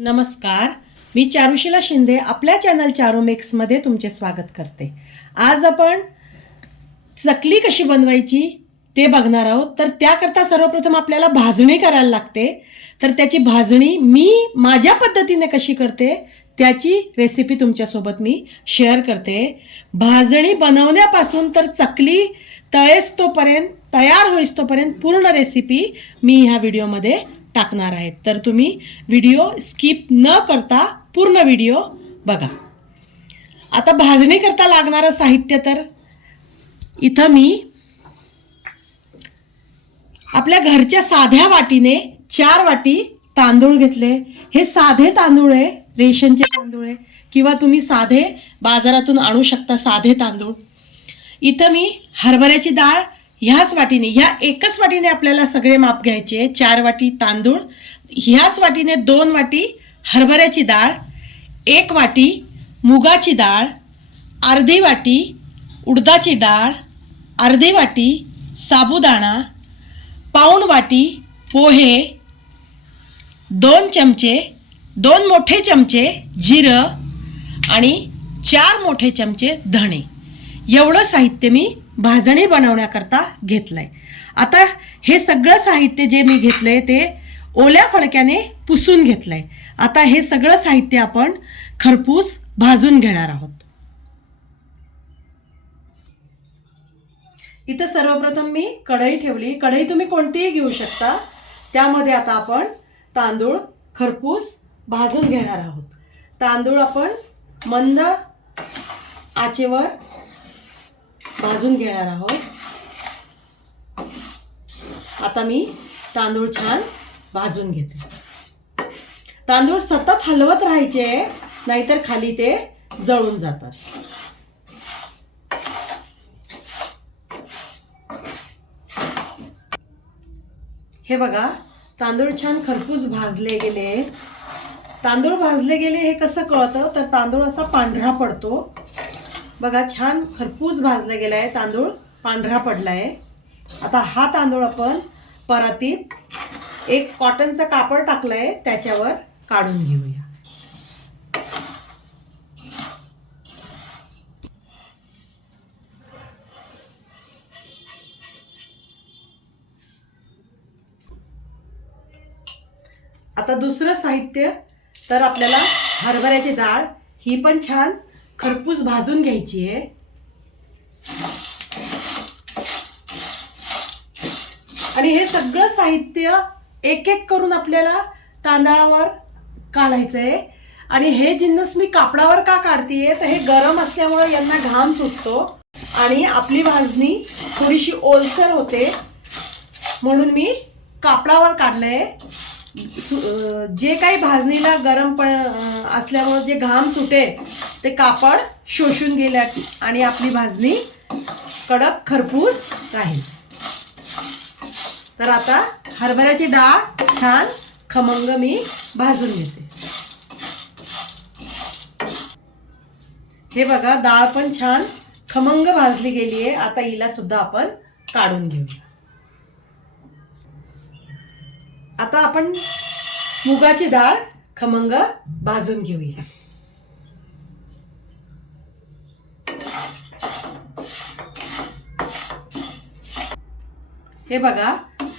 नमस्कार. मी चारुशिला शिंदे आपल्या चॅनल चारोमेक्समध्ये तुमचे स्वागत करते. आज आपण चकली कशी बनवायची ते बघणार आहोत. तर त्याकरता सर्वप्रथम आपल्याला भाजणी करायला लागते. तर त्याची भाजणी मी माझ्या पद्धतीने कशी करते त्याची रेसिपी तुमच्यासोबत मी शेअर करते. भाजणी बनवण्यापासून तर चकली तळेस्तोपर्यंत तयार होईस्तोपर्यंत पूर्ण रेसिपी मी ह्या व्हिडिओमध्ये टाकणार आहेत. तर तुम्ही व्हिडिओ स्किप न करता पूर्ण व्हिडिओ बघा. आता भाजणी करता लागणारं साहित्य तर. इथं मी आपल्या घरच्या साध्या वाटीने चार वाटी तांदूळ घेतले. हे साधे तांदूळ आहे रेशनचे तांदूळ आहे. किंवा तुम्ही साधे बाजारातून आणू शकता साधे तांदूळ. इथं मी हरभऱ्याची डाळ ह्याच वाटीने ह्या एकच वाटीने आपल्याला सगळे माप घ्यायचे चार वाटी तांदूळ ह्याच वाटीने दोन वाटी हरभऱ्याची डाळ एक वाटी मुगाची डाळ अर्धी वाटी उडदाची डाळ अर्धी वाटी साबुदाणा पाऊण वाटी पोहे दोन चमचे दोन मोठे चमचे जिरं आणि चार मोठे चमचे धणे. एवढं साहित्य मी भाजणी बनवण्याकरता घेतलं आहे आता हे सगळं साहित्य जे मी घेतलं आहे ते ओल्या फडक्याने पुसून घेतलं आहे आता हे सगळं साहित्य आपण खरपूस भाजून घेणार आहोत. इथं सर्वप्रथम मी कढई ठेवली. कढई तुम्ही कोणतीही घेऊ शकता. त्यामध्ये आता आपण तांदूळ खरपूस भाजून घेणार आहोत. तांदूळ आपण मंद आचेवर भाजून घेणार आहोत. आता मी तांदूळ छान भाजून घेते. तांदूळ सतत हलवत राहायचे नाहीतर खाली ते जळून जातात. हे बघा तांदूळ छान खरपूस भाजले गेले. तांदूळ भाजले गेले हे कसं कळतं? तर तांदूळ असा पांढरा पडतो. बघा छान खरपूस भाजला गेला आहे तांदूळ पांढरा पडला आहे आता हा तांदूळ आपण परातीत एक कॉटनचं कापड टाकलं आहे त्याच्यावर काढून घेऊया. आता दुसरं साहित्य तर आपल्याला हरभऱ्याची डाळ ही पण छान खरपूस भाजून घ्यायची आहे आणि हे सगळं साहित्य एक एक करून आपल्याला तांदळावर काढायचं आहे आणि हे जिन्नस मी कापडावर का काढतीये? तर हे गरम असल्यामुळे यांना घाम सुटतो. आणि आपली भाजणी थोडीशी ओलसर होते. म्हणून मी कापडावर काढलंय. सु- जे काही भाजणीला गरम पण असल्यामुळे जे घाम सुटेल ते कापड शोषून गेल्या आणि आपली भाजणी कडक खरपूस राहील. तर आता हरभऱ्याची डाळ छान खमंग मी भाजून घेते. हे बघा डाळ पण छान खमंग भाजली गेली आहे आता हिला सुद्धा आपण काढून घेऊया. आता आपण मुगाची डाळ खमंग भाजून घेऊया. हे बघा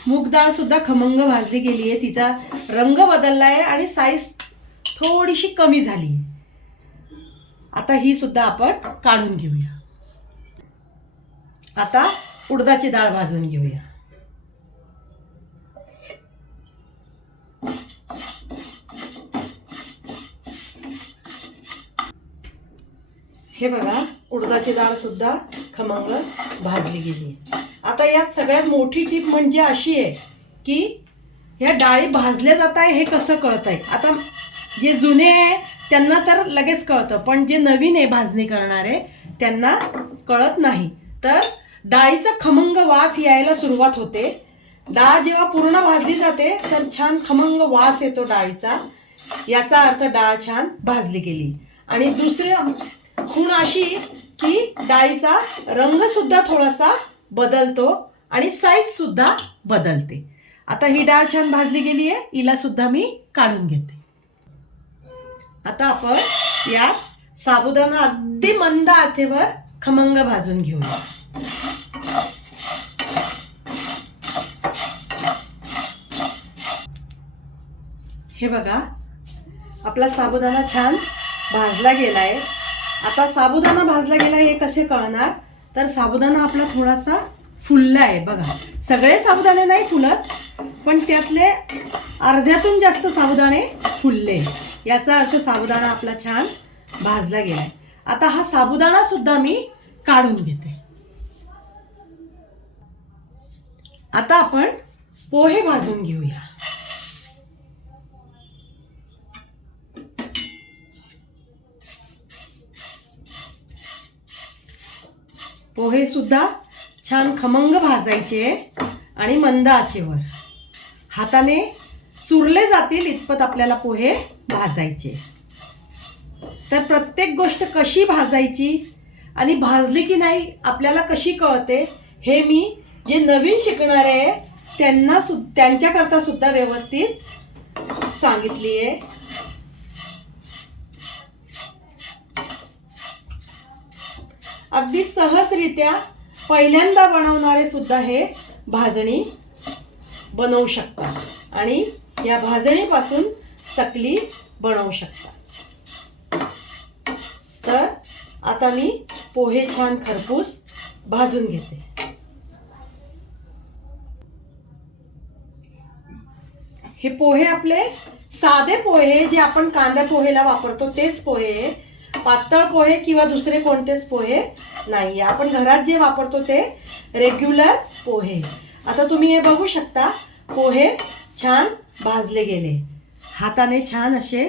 मूग डाळ सुद्धा खमंग भाजली गेली आहे. तिचा रंग बदलला आहे आणि साईज थोडीशी कमी झाली आहे. आता ही सुद्धा आपण काढून घेऊया. आता उडदाची डाळ भाजून घेऊया. हे बघा उडदाची डाळ सुद्धा खमंग भाजली गेली आहे. आता यात सगळ्यात मोठी टीप म्हणजे अशी आहे की ह्या डाळी भाजल्या जात आहे हे कसं कळत आहे? आता जे जुने आहे त्यांना तर लगेच कळतं पण जे नवीन आहे भाजणी करणारे त्यांना कळत नाही. तर डाळीचा खमंग वास यायला सुरुवात होते. डाळ जेव्हा पूर्ण भाजली जाते तर छान खमंग वास येतो डाळीचा. याचा अर्थ डाळ छान भाजली गेली. आणि दुसरी खूण अशी की डाळीचा रंग सुद्धा थोडासा बदलतो आणि साईज सुद्धा बदलते. आता ही डाळ छान भाजली गेली आहे हिला सुद्धा मी काढून घेते. आता आपण या साबुदाणा अगदी मंद आचेवर खमंग भाजून घेऊया. हे बघा आपला साबुदाणा छान भाजला गेलाय. आता साबुदाणा भाजला गेलाय हे कसे कळणार? तर साबुदाणा आपला थोडासा फुलला आहे बघा. सगळे साबुदाणे नाही फुलत पण त्यातले अर्ध्यातून जास्त साबुदाणे फुलले. याचा अर्थ साबुदाणा आपला छान भाजला गेलाय. आता हा साबुदाणा सुद्धा मी काढून घेते. आता आपण पोहे भाजून घेऊया. पोहे सुद्धा छान खमंग भाजायचे आणि मंद आचेवर हाताने चुरले जातील इतपत आपल्याला पोहे भाजायचे. तर प्रत्येक गोष्ट कशी भाजायची आणि भाजली की नाही आपल्याला कशी कळते हे मी जे नवीन शिकणारे आहे त्यांना सु त्यांच्याकरता सुद्धा व्यवस्थित सांगितली आहे अगदी सहजरित्या पहिल्यांदा बनवणारे सुद्धा हे भाजणी बनवू शकतात. आणि या भाजणीपासून चकली बनवू शकतात. तर आता मी पोहे छान खरपूस भाजून घेते. हे पोहे आपले साधे पोहे जे आपण कांदा पोहेला वापरतो तेच पोहे पातळ पोहे किंवा दुसरे कोणतेच पोहे नाही आपण घरात जे वापरतो ते रेग्युलर पोहे. आता तुम्ही हे बघू शकता पोहे छान भाजले गेले. हाताने छान असे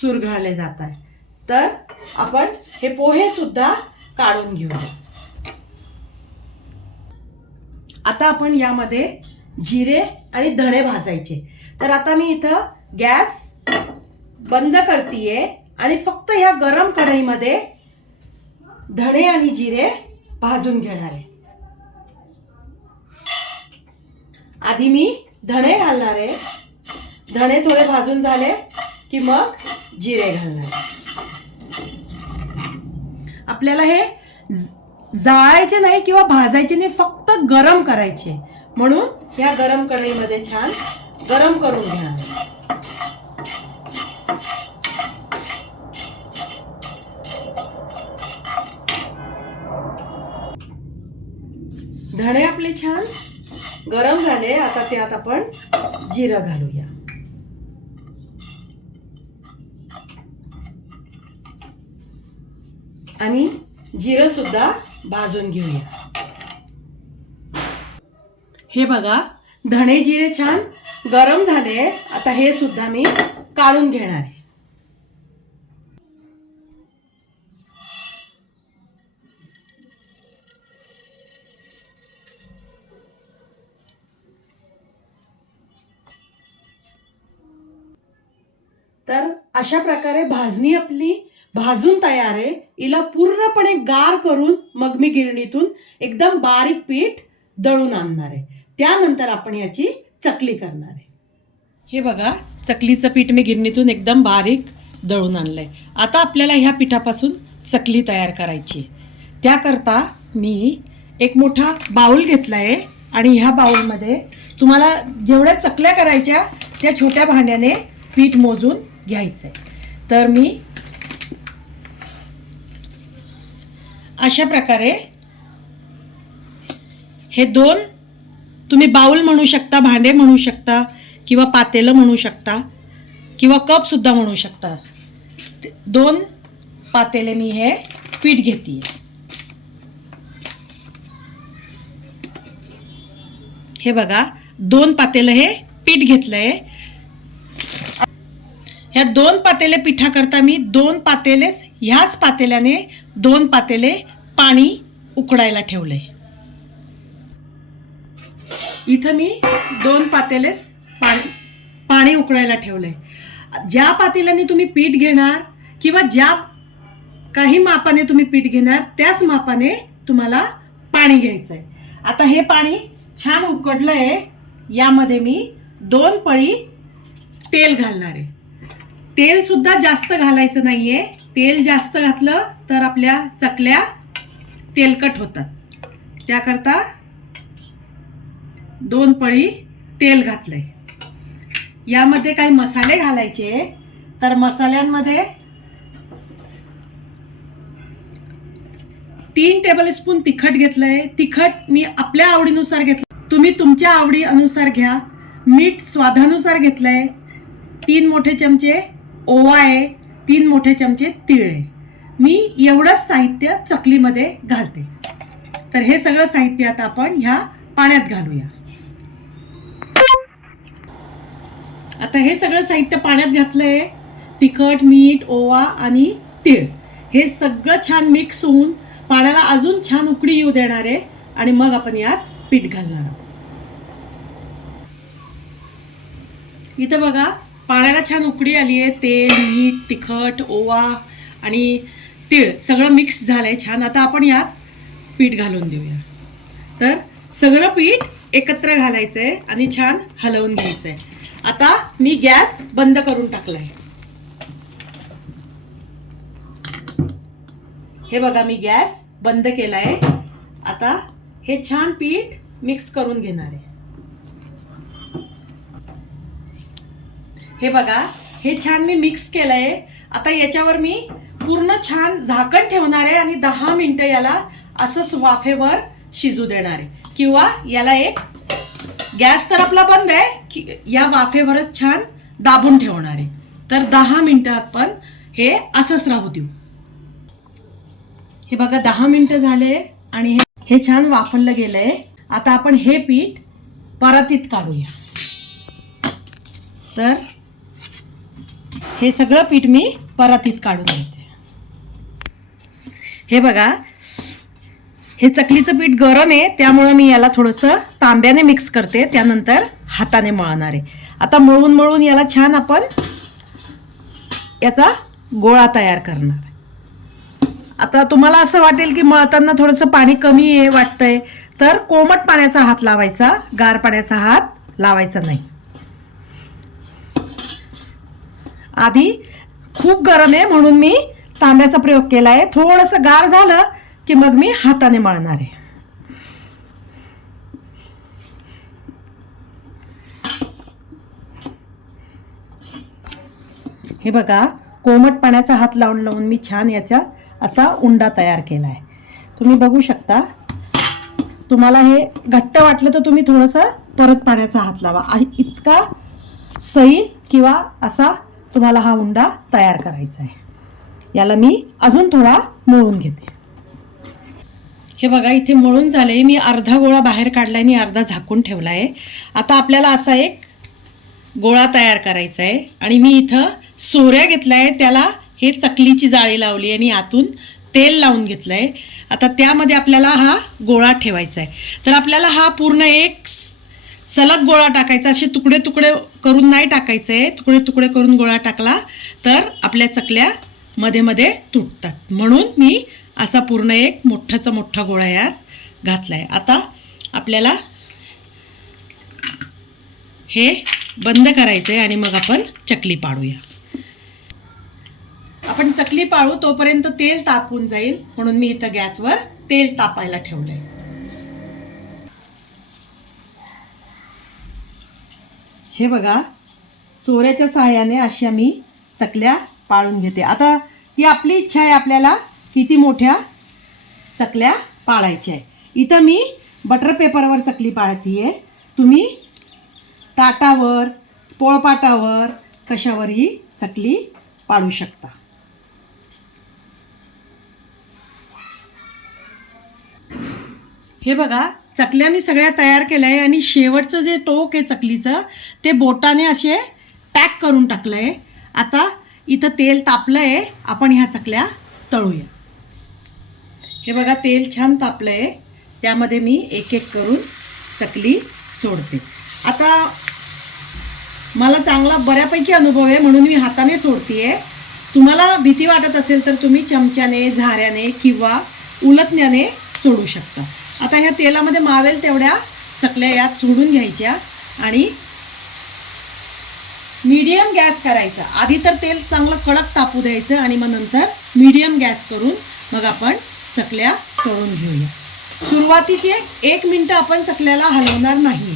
चुरघळले जात आहे तर आपण हे पोहे सुद्धा काढून घेऊया. आता आपण यामध्ये जिरे आणि धणे भाजायचे. तर आता मी इथं गॅस बंद करतीये आणि फक्त ह्या गरम कढईमध्ये धणे आणि जिरे भाजून घेणार आहे. आधी मी धणे घालणार आहे. धणे थोडे भाजून झाले की मग जिरे घालणार आपल्याला हे जाळायचे नाही किंवा भाजायचे नाही फक्त गरम करायचे म्हणून या गरम कढईमध्ये छान गरम करून घ्या. धणे आपले छान. गरम झाले. आता त्यात आपण जिरं घालूया. आणि जिरं सुद्धा भाजून घेऊया. हे बघा धणे जिरे छान गरम झाले. आता हे सुद्धा मी काढून घेणार आहे. तर अशा प्रकारे भाजणी आपली भाजून तयार आहे. हिला पूर्णपणे गार करून मग मी गिरणीतून एकदम बारीक पीठ दळून आणणार आहे. त्यानंतर आपण याची चकली करणार आहे. हे बघा. चकलीचं पीठ मी गिरणीतून एकदम बारीक दळून आणलं आहे आता आपल्याला ह्या पिठापासून चकली तयार करायची आहे. त्याकरता मी एक मोठा बाऊल घेतला आहे आणि ह्या बाऊलमध्ये तुम्हाला जेवढ्या चकल्या करायच्या त्या छोट्या भांड्याने पीठ मोजून घ्यायचं आहे तर मी अशा प्रकारे हे दोन तुम्ही बाऊल म्हणू शकता भांडे म्हणू शकता किंवा पातेलं म्हणू शकता किंवा कपसुद्धा म्हणू शकता. दोन पातेले मी हे पीठ घेते हे बघा दोन पातेलं हे पीठ घेतलं आहे ह्या दोन पातेले पिठाकरता मी दोन पातेलेच ह्याच पातेल्याने दोन पातेले पाणी उकडायला ठेवलंय. इथं मी दोन पातेलेस पाणी पाणी उकडायला ठेवलंय. ज्या पातेल्याने तुम्ही पीठ घेणार किंवा ज्या काही मापाने तुम्ही पीठ घेणार त्याच मापाने तुम्हाला पाणी घ्यायचं आहे आता हे पाणी छान उकडलं आहे यामध्ये मी दोन पळी तेल घालणार आहे. तेल सुद्धा जास्त घालायचं नाहीये. तेल जास्त घातलं तर आपल्या चकल्या तेलकट होतात. त्याकरता दोन पळी तेल घातलंय. यामध्ये काही मसाले घालायचे. तर मसाल्यांमध्ये तीन टेबलस्पून तिखट घेतलंय. तिखट मी आपल्या आवडीनुसार घेतलं. तुम्ही तुमच्या आवडी अनुसार घ्या. मीठ स्वादानुसार घेतलंय. तीन मोठे चमचे ओवा आहे. तीन मोठे चमचे तीळ आहे. मी एवढंच साहित्य चकलीमध्ये घालते. तर हे सगळं साहित्य आता आपण ह्या पाण्यात घालूया. आता हे सगळं साहित्य पाण्यात घातलंय. तिखट मीठ ओवा आणि तीळ. हे सगळं छान मिक्स होऊन पाण्याला अजून छान उकडी येऊ देणार आहे आणि मग आपण यात पीठ घालणार आहोत. इथं बघा पाण्याला छान उकडी आली आहे. तेल मीठ तिखट ओवा आणि तीळ सगळं मिक्स झालंय छान. आता आपण यात पीठ घालून देऊया. तर सगळं पीठ एकत्र घालायचंय आणि छान हलवून घ्यायचंय. आता मी गॅस बंद करून टाकलाय. हे बघा मी गॅस बंद केलाय. आता हे छान पीठ मिक्स करून घेणार आहे. हे बघा हे छान मी मिक्स केलंय. आता याच्यावर मी पूर्ण छान झाकण ठेवणार आहे आणि दहा मिनिटं याला असंच वाफेवर शिजू देणार आहे. किंवा याला एक गॅस तर आपला बंद आहे की या वाफेवरच छान दाबून ठेवणार आहे. तर दहा मिनटं आपण हे असंच राहू देऊ. हे बघा दहा मिनटं झाले आणि हे छान वाफरलं गेलंय. आता आपण हे पीठ परातीत काढूया. तर हे सगळं पीठ मी परातीत काढून घेते. हे बघा हे चकलीचं पीठ गरम आहे त्यामुळं मी याला थोडंसं तांब्याने मिक्स करते त्यानंतर हाताने मळणार. आहे आता मळून मळून याला छान आपण याचा गोळा तयार करणार. आता तुम्हाला असं वाटेल की मळताना थोडंसं पाणी कमी आहे वाटतंय तर कोमट पाण्याचा हात लावायचा गार पाण्याचा हात लावायचा नाही. आधी खूप गरम आहे म्हणून मी तांब्याचा प्रयोग केला आहे थोडंसं गार झालं की मग मी हाताने मळणार आहे. हे बघा कोमट पाण्याचा हात लावून लावून मी छान याचा असा उंडा तयार केला आहे तुम्ही बघू शकता. तुम्हाला हे घट्ट वाटलं तर तुम्ही थोडंसं परत पाण्याचा हात लावा. इतका सई किंवा असा तुम्हाला हा उंडा तयार करायचा आहे याला मी अजून थोडा मळून घेते. हे बघा इथे मळून झाले मी अर्धा गोळा बाहेर काढला आणि अर्धा झाकून ठेवला आहे आता आपल्याला असा एक गोळा तयार करायचा आहे आणि मी इथं सोऱ्या घेतला आहे त्याला हे चकलीची जाळी लावली आणि आतून तेल लावून घेतलं आहे आता त्यामध्ये आपल्याला हा गोळा ठेवायचा आहे तर आपल्याला हा पूर्ण एक स- सलग गोळा टाकायचा असे तुकडे तुकडे करून नाही टाकायचं. आहे तुकडे तुकडे करून गोळा टाकला तर आपल्या चकल्या मध्ये मध्ये तुटतात. म्हणून मी असा पूर्ण एक मोठाचा मोठा गोळा यात घातला आहे आता आपल्याला हे बंद करायचं आहे आणि मग आपण चकली पाडूया. आपण चकली पाळू तोपर्यंत तेल तापून जाईल. म्हणून मी इथं गॅसवर तेल तापायला ठेवलंय. हे बघा सोऱ्याच्या सहाय्याने अशा मी चकल्या पाळून घेते. आता ही आपली इच्छा आहे आपल्याला किती मोठ्या चकल्या पाळायच्या आहे इथं मी बटर पेपरवर चकली पाळतीये. तुम्ही ताटावर पोळपाटावर कशावरही चकली पाळू शकता. हे बघा चकल्या मी सगळ्या तयार केल्या आहे आणि शेवटचं जे टोक आहे चकलीचं ते बोटाने असे पॅक करून टाकलं आहे आता इथं तेल तापलं आहे आपण ह्या चकल्या तळूया. हे बघा तेल छान तापलं आहे त्यामध्ये मी एक एक करून चकली सोडते. आता मला चांगला बऱ्यापैकी अनुभव आहे म्हणून मी हाताने सोडते तुम्हाला भीती वाटत असेल तर तुम्ही चमच्याने झाऱ्याने किंवा उलटण्याने सोडू शकता. आता ह्या तेलामध्ये मावेल तेवढ्या चकल्या यात सोडून घ्यायच्या आणि मीडियम गॅस करायचा. आधी तर तेल चांगलं कडक तापू द्यायचं आणि मग नंतर मीडियम गॅस करून मग आपण चकल्या तळून घेऊया. सुरुवातीचे एक मिनटं आपण चकल्याला हलवणार नाही.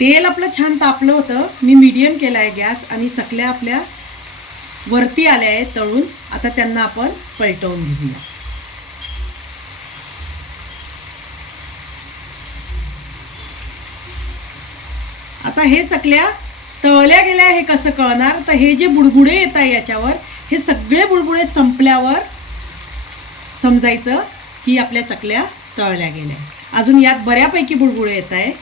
तेल आपलं छान तापलं होतं. मी मीडियम केलं आहे गॅस आणि चकल्या आपल्या वरती आल्या आहेत तळून. आता त्यांना आपण पलटवून घेऊया. आता हे चकल्या तळल्या गेल्या हे कसं कळणार? तर हे जे बुडबुडे येत आहे याच्यावर हे सगळे बुडबुडे संपल्यावर समजायचं की आपल्या चकल्या तळल्या गेल्या. अजून यात बऱ्यापैकी बुडबुडे येत आहे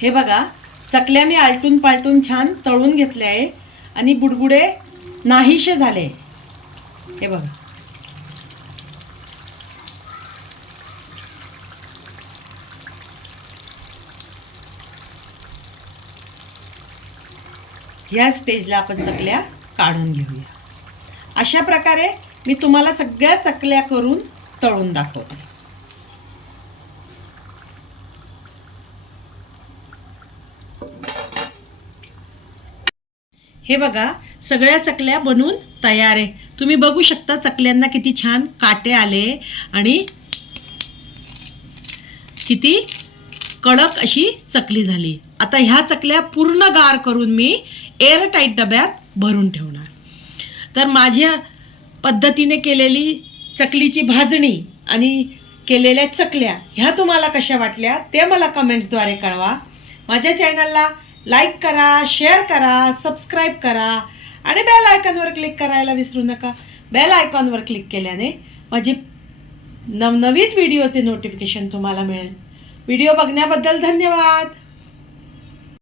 हे बघा चकल्या मी आलटून पालटून छान तळून घेतल्या आहे आणि बुडबुडे नाहीशे झाले. हे बघा. ह्या स्टेजला आपण चकल्या काढून घेऊया. अशा प्रकारे मी तुम्हाला सगळ्या चकल्या करून तळून दाखवते. हे बघा सगळ्या चकल्या बनवून तयार आहे. तुम्ही बघू शकता चकल्यांना किती छान काटे आले आणि किती कडक अशी चकली झाली. आता ह्या चकल्या पूर्ण गार करून मी एअरटाईट डब्यात भरून ठेवणार. तर माझ्या पद्धतीने केलेली चकलीची भाजणी आणि केलेल्या चकल्या ह्या तुम्हाला कशा वाटल्या ते मला कमेंट्सद्वारे कळवा. माझ्या चॅनलला लाईक करा शेअर करा सबस्क्राईब करा आणि बेल आयकॉनवर क्लिक करायला विसरू नका. बेल आयकॉनवर क्लिक केल्याने माझे नवनवीन व्हिडिओचे नोटिफिकेशन तुम्हाला मिळेल. व्हिडिओ बघण्याबद्दल धन्यवाद.